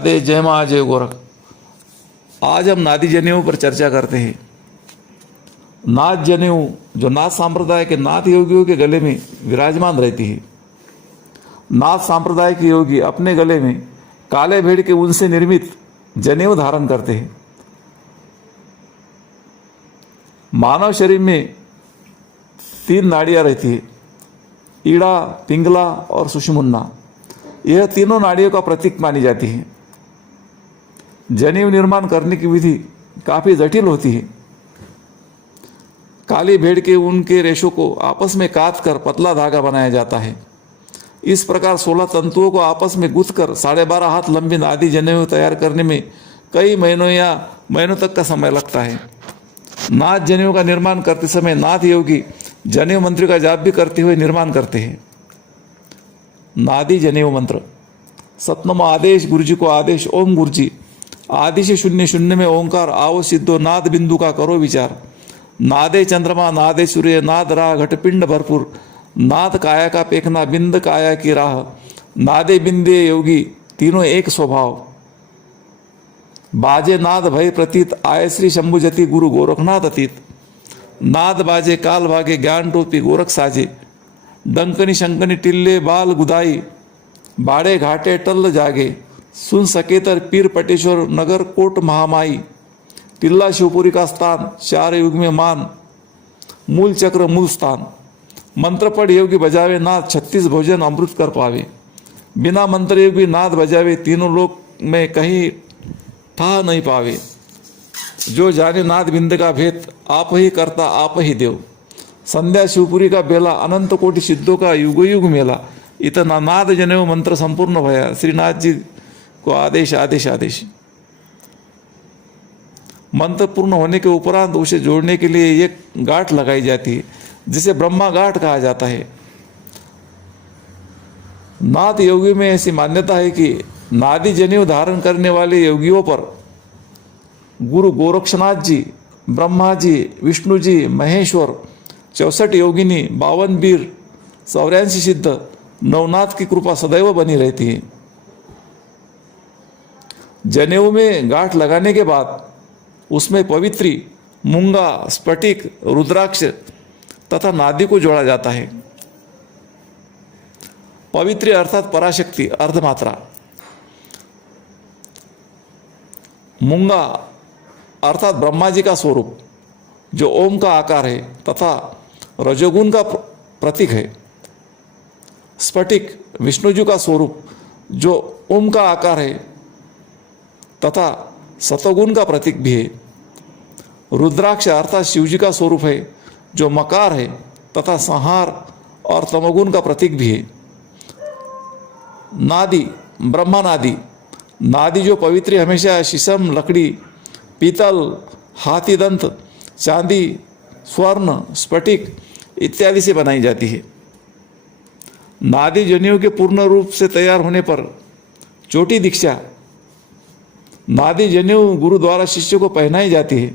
आदेश, जय मां जय गोरख। आज हम नादी जनेऊ पर चर्चा करते हैं। नाद जनेऊ जो नाथ संप्रदाय के नाथ योगियों के गले में विराजमान रहती है। नाथ संप्रदाय के योगी अपने गले में काले भेड़ के ऊन से निर्मित जनेऊ धारण करते हैं। मानव शरीर में 3 नाड़ियां रहती है, ईड़ा, पिंगला और सुषुम्ना। यह तीनों नाड़ियों का प्रतीक मानी जाती है। जनेऊ निर्माण करने की विधि काफी जटिल होती है। काली भेड़ के ऊन के रेशों को आपस में काट कर पतला धागा बनाया जाता है। इस प्रकार 16 तंतुओं को आपस में गूंथकर 12.5 हाथ लंबी नादी जनेऊ तैयार करने में कई महीनों या महीनों तक का समय लगता है। नाद जनेऊ का निर्माण करते समय नाथ योगी जनेऊ मंत्र का जाप भी करते हुए निर्माण करते हैं। नादी जनेऊ मंत्र। सतनामा आदेश गुरुजी को आदेश, ओम गुरुजी आदि से 0 0 में ओंकार आओ सिद्धो नाद बिंदु का करो विचार। नादे चंद्रमा नादे सूर्य नाद राह घटपिंड भरपूर। नाद काया का पेखना बिंद काया की राह। नादे बिंदे योगी तीनों एक स्वभाव। बाजे नाद भय प्रतीत आय श्री शंभु जति गुरु गोरखनाथ अतीत। नाद बाजे काल भागे ज्ञान टोपी गोरख साजे। डंकनी शंकनी टिल्ले बाल गुदाई। बाड़े घाटे टल्ल जागे। सुन सकेतर पीर पटेश्वर नगर कोट महामाई। टिल्ला शिवपुरी का स्थान 4 युग में मान। मूल चक्र मूल स्थान। मंत्र पढ़ योगी बजावे नाद 36 भोजन अमृत कर पावे। बिना मंत्र योगी नाद बजावे तीनों लोक में कहीं ठा नहीं पावे। जो जाने नाद बिंद का भेद आप ही करता आप ही देव। संध्या शिवपुरी का बेला अनंत कोटि सिद्धों का युग युग मेला। इतना नाद जनेऊ मंत्र संपूर्ण भया श्रीनाथ जी को आदेश आदेश आदेश। मंत्र पूर्ण होने के उपरांत उसे जोड़ने के लिए एक गांठ लगाई जाती है जिसे ब्रह्मा गांठ कहा जाता है। नाथ योगी में ऐसी मान्यता है कि नादी जनेऊ धारण करने वाले योगियों पर गुरु गोरक्षनाथ जी, ब्रह्मा जी, विष्णु जी, महेश्वर, 64 योगिनी, 52 वीर, 84 सिद्ध, नवनाथ की कृपा सदैव बनी रहती है। जनेऊ में गांठ लगाने के बाद उसमें पवित्री, मूंगा, स्फटिक, रुद्राक्ष तथा नादी को जोड़ा जाता है। पवित्री अर्थात पराशक्ति, अर्धमात्रा। मूंगा अर्थात ब्रह्मा जी का स्वरूप जो ओम का आकार है तथा रजोगुण का प्रतीक है। स्फटिक विष्णु जी का स्वरूप जो ओम का आकार है तथा सतोगुण का प्रतीक भी है। रुद्राक्ष अर्थात शिव जी का स्वरूप है जो मकार है तथा संहार और तमोगुण का प्रतीक भी है। नादी ब्रह्मा नादी। नादी जो पवित्र हमेशा शीशम, लकड़ी, पीतल, हाथी दंत, चांदी, स्वर्ण, स्फटिक इत्यादि से बनाई जाती है। नादी जनेऊ के पूर्ण रूप से तैयार होने पर चोटी दीक्षा। नादी जनेऊ गुरु द्वारा शिष्य को पहनाई जाती है।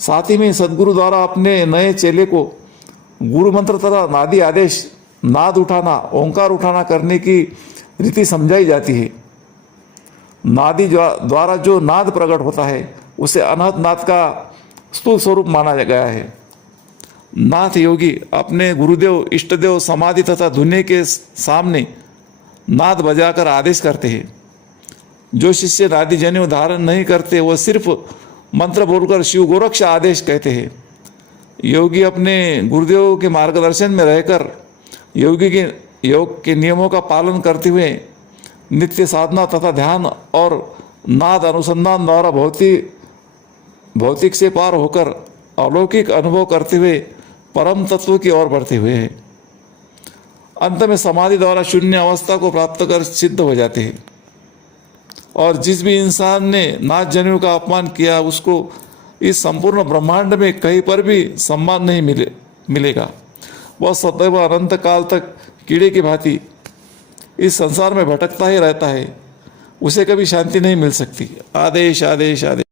साथ ही में सदगुरु द्वारा अपने नए चेले को गुरु मंत्र तथा नादी आदेश, नाद उठाना, ओंकार उठाना करने की रीति समझाई जाती है। नादी द्वारा जो नाद प्रकट होता है उसे अनहद नाद का स्थूल स्वरूप माना गया है। नाथ योगी अपने गुरुदेव, इष्टदेव, समाधि तथा धुने के सामने नाद बजाकर आदेश करते हैं। जो शिष्य नादी जनेऊ धारण नहीं करते वह सिर्फ मंत्र बोलकर शिव गोरक्ष आदेश कहते हैं। योगी अपने गुरुदेव के मार्गदर्शन में रहकर योगी के योग के नियमों का पालन करते हुए नित्य साधना तथा ध्यान और नाद अनुसंधान द्वारा भौतिक से पार होकर अलौकिक अनुभव करते हुए परम तत्व की ओर बढ़ते हुए हैं। अंत में समाधि द्वारा शून्य अवस्था को प्राप्त कर सिद्ध हो जाते हैं। और जिस भी इंसान ने नाद जनेऊ का अपमान किया उसको इस संपूर्ण ब्रह्मांड में कहीं पर भी सम्मान नहीं मिलेगा। वह सदैव अनंत काल तक कीड़े की भांति इस संसार में भटकता ही रहता है। उसे कभी शांति नहीं मिल सकती। आदेश आदेश आदेश।